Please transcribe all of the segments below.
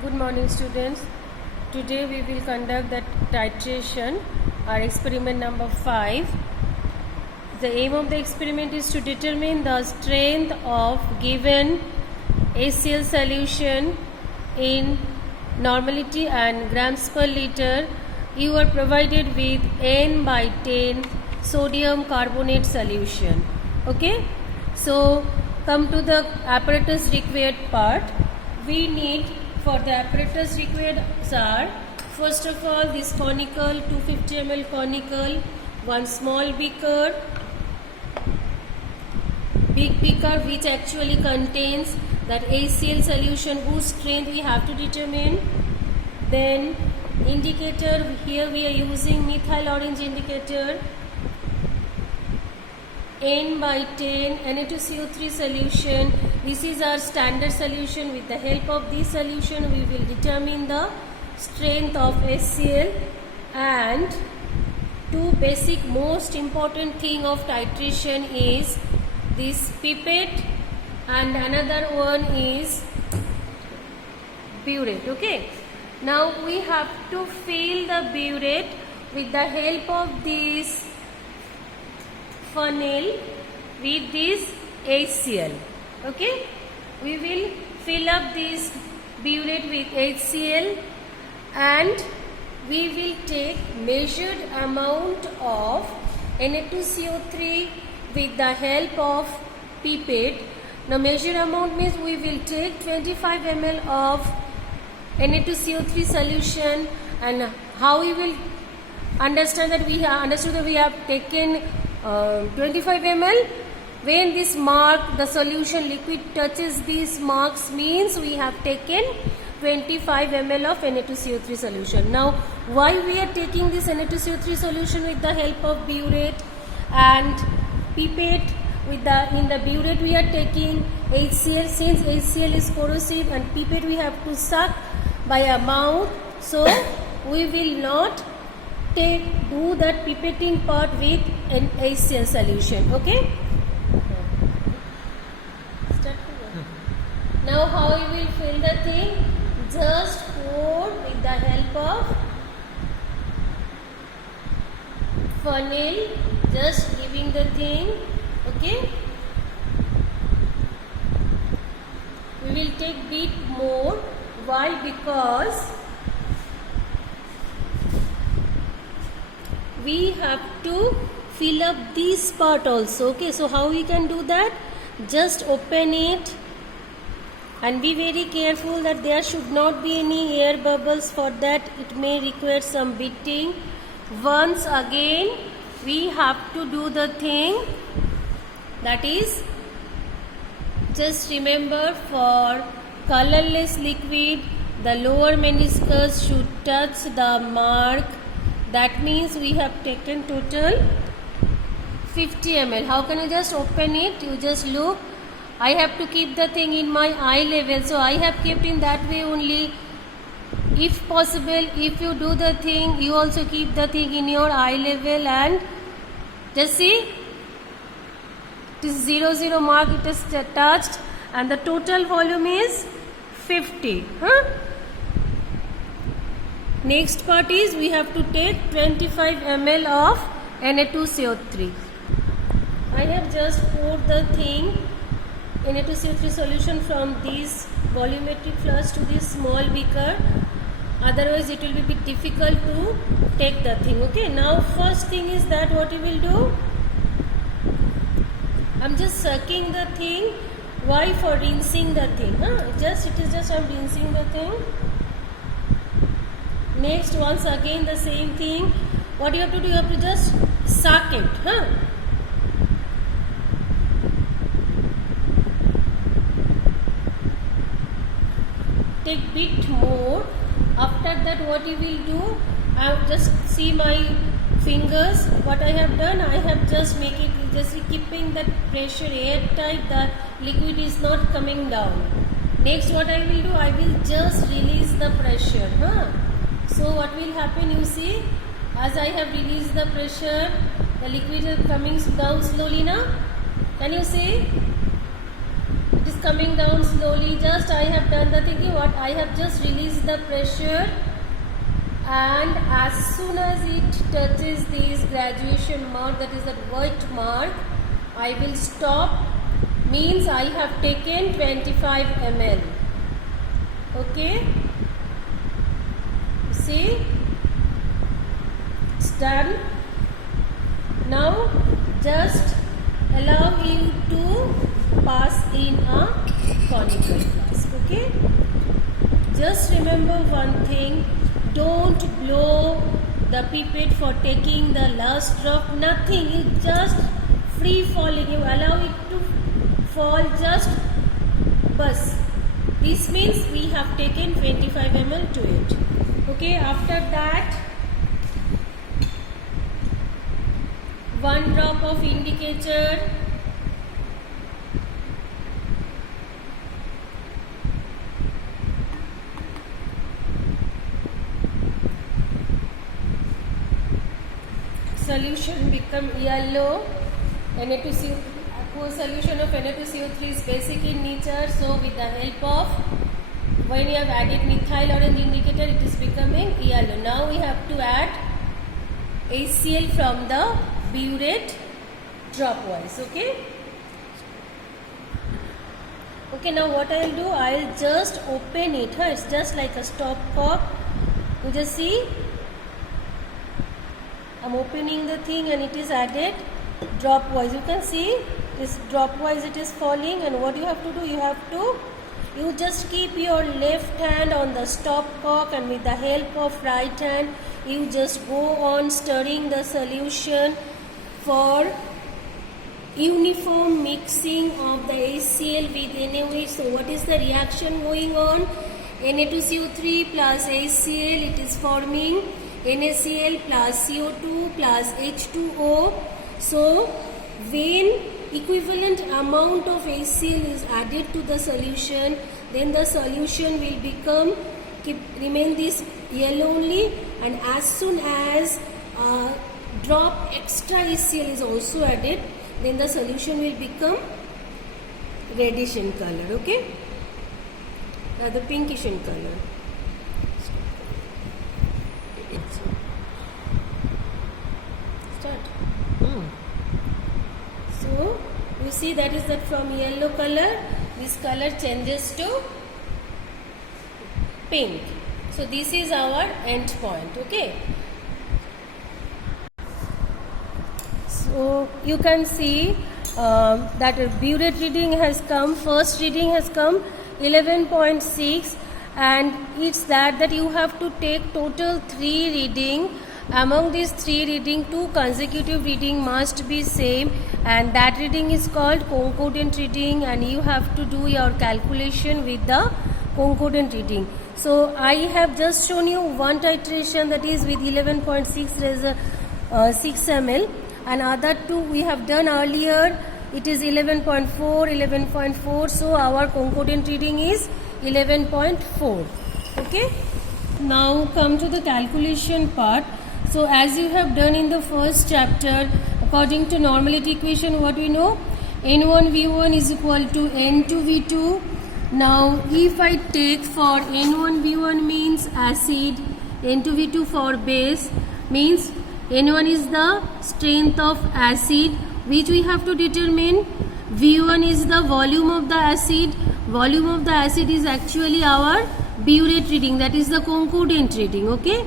Good morning, students. Today we will conduct the titration, our experiment number 5. The aim of the experiment is to determine the strength of given HCl solution in normality and grams per liter. You are provided with N by 10 sodium carbonate solution. Okay, so come to the apparatus required part. We need for the apparatus required are, first of all, this conical 250 ml conical, one small beaker, big beaker which actually contains that HCl solution whose strength we have to determine. Then indicator, here we are using methyl orange indicator, N by 10 Na2CO3 solution. This is our standard solution. With the help of this solution we will determine the strength of HCl. And two basic most important thing of titration is this pipette and another one is burette. Okay, now we have to fill the burette with the help of this funnel with this HCl. Okay, we will fill up this burette with HCl and we will take measured amount of Na2CO3 with the help of pipette. Now measured amount means we will take 25 ml of Na2CO3 solution. And how we will understand that we have understood that we have taken 25 ml. When this mark, the solution liquid touches these marks, means we have taken 25 ml of Na2CO3 solution. Now why we are taking this Na2CO3 solution with the help of burette and pipette? In the burette we are taking HCl, since HCl is corrosive, and pipette we have to suck by a mouth, so we will not do that pipetting part with an HCl solution. Okay, now how we will fill the thing? Just pour with the help of funnel, just giving the thing. Okay, we will take bit more. Why? Because we have to fill up this part also. Okay, so how we can do that? Just open it and be very careful that there should not be any air bubbles. For that it may require some beating. Once again we have to do the thing, that is, just remember, for colorless liquid the lower meniscus should touch the mark. That means we have taken total 50 ml. How can you just open it? You just look. I have to keep the thing in my eye level, so I have kept in that way only. If possible, if you do the thing, you also keep the thing in your eye level and just see, this 00 mark, it is touched and the total volume is 50. Next part is we have to take 25 ml of Na2CO3. I have just poured the thing, Na2CO3 solution, from this volumetric flask to this small beaker. Otherwise it will be a bit difficult to take the thing. Okay, now first thing is that what you will do, I'm just sucking the thing. Why? For rinsing the thing. It is just I'm rinsing the thing. Next, once again the same thing. What you have to do? You have to just suck it. Take bit more. After that, what you will do? I just see my fingers. What I have done, I have just keeping that pressure airtight. The liquid is not coming down. Next, what I will do? I will just release the pressure. So what will happen? You see, as I have released the pressure, the liquid is coming down slowly now. Can you see? It is coming down slowly. Just I have done the thinking what I have just released the pressure, and as soon as it touches this graduation mark, that is that white mark, I will stop. Means I have taken 25 ml. Okay, see, it's done. Now just allow him to pass in a conical flask. Okay, just remember one thing, don't blow the pipette for taking the last drop. Nothing, it's just free falling. You allow it to fall, just bus. This means we have taken 25 ml to it. Okay, after that 1 drop of indicator, solution become yellow. Solution of Na2CO3 is basic in nature, so with the help of, when you have added methyl orange indicator, it is becoming yellow. Now we have to add HCl from the burette dropwise. Okay, now what I will do, I will just open it. It's just like a stop cork. You just see, I'm opening the thing and it is added dropwise. You can see this dropwise it is falling, and what you have to do, you just keep your left hand on the stop cork, and with the help of right hand you just go on stirring the solution for uniform mixing of the HCl with NaOH. So what is the reaction going on? Na2CO3 plus HCl, it is forming NaCl plus CO2 plus H2O. So when equivalent amount of HCl is added to the solution, then the solution will remain this yellow only, and as soon as drop extra HCl is also added, then the solution will become reddish in color. Okay, rather pinkish in color. Start. So you see, that is that from yellow color, this color changes to pink. So this is our end point. Okay, so you can see that burette reading has come. First reading has come 11.6, and it's that you have to take total 3 reading. Among these 3 reading, 2 consecutive reading must be same, and that reading is called concordant reading, and you have to do your calculation with the concordant reading. So I have just shown you one titration, that is with 11.6 6 ml, and other 2 we have done earlier. It is 11.4, 11.4. So our concordant reading is 11.4. Okay. Now come to the calculation part. So as you have done in the first chapter, according to normality equation, what we know, N1V1 is equal to N2V2. Now if I take for N1V1 means acid, N2V2 for base, means N1 is the strength of acid, which we have to determine. V1 is the volume of the acid. Volume of the acid is actually our burette reading, that is the concordant reading. Okay.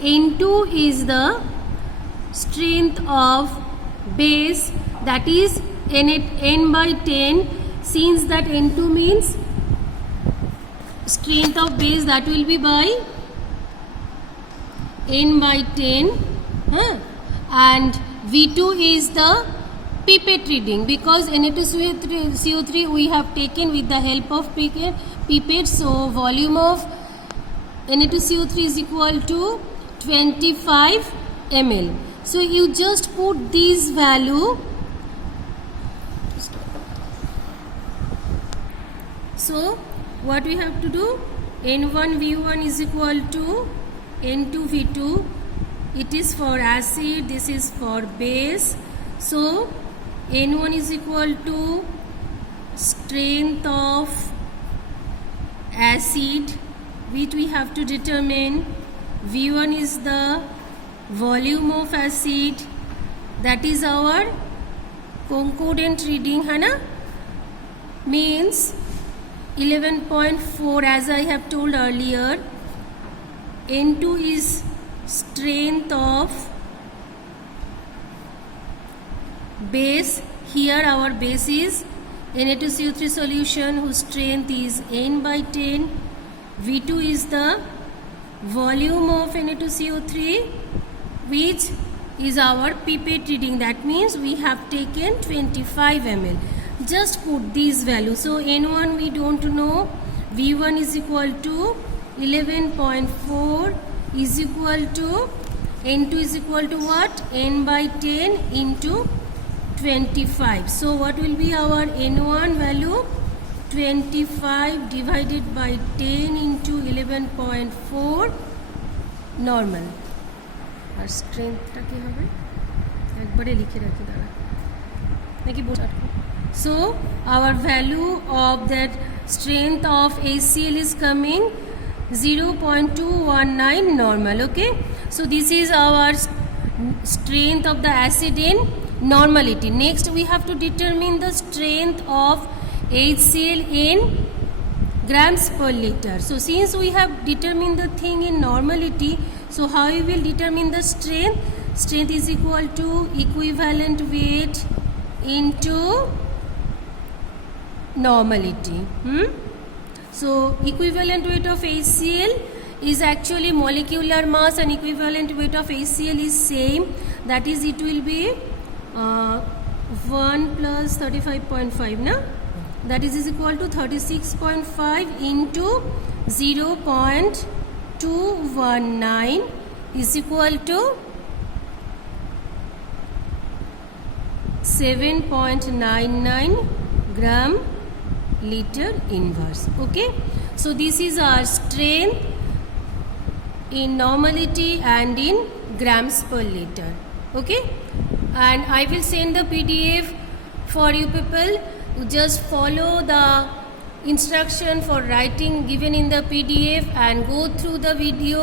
N2 is the strength of base, that is N by 10. Since that N2 means strength of base, that will be by N by 10. And V2 is the pipette reading, because Na2CO3 we have taken with the help of pipette. So volume of Na2CO3 is equal to 25 ml. So you just put this value. So what we have to do, N1V1 is equal to N2V2. It is for acid, this is for base. So N1 is equal to strength of acid which we have to determine. V1 is the volume of acid, that is our concordant reading, है ना, means 11.4 as I have told earlier. N2 is strength of base. Here our base is Na2CO3 solution whose strength is N by 10. V2 is the volume of Na2CO3 which is our pipette reading, that means we have taken 25 ml. Just put these values. So N1 we don't know, V1 is equal to 11.4 is equal to N2 is equal to what? N by 10 into 25. So what will be our N1 value? 25 divided by 10 into 11.4 normal. আর স্ট্রেংথটা কি হবে একবারে লিখে রাখি দাঁড়া নাকি বোঝার। So our value of that strength of HCl is coming 0.219 normal. Okay, so this is our strength of the acid in normality. Next we have to determine the strength of HCl in grams per liter. So since we have determined the thing in normality, so how we will determine the strength? Strength is equal to equivalent weight into normality. So equivalent weight of HCl is actually molecular mass and equivalent weight of HCl is same, that is it will be 1 plus 35.5 na, that is equal to 36.5 into 0.219 is equal to 7.99 gram liter inverse. Okay, so this is our strength in normality and in grams per liter. Okay, and I will send the PDF for you people. You just follow the instruction for writing given in the PDF and go through the video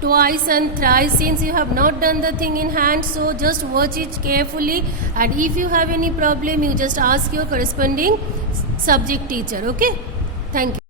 twice and thrice since you have not done the thing in hand. So just watch it carefully, and if you have any problem you just ask your corresponding subject teacher. Okay, thank you.